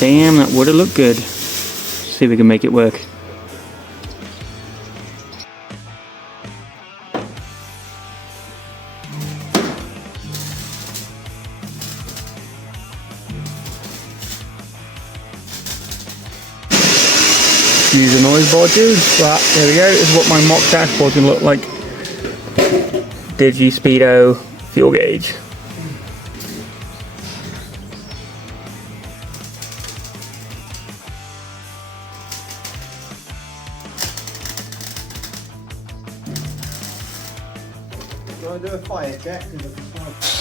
Damn, that would have looked good. See if we can make it work. Use the noise Bodgers, but there we go. This is what my mock dashboard's gonna look like. Digi speedo fuel gauge. Do you want to do a fire check?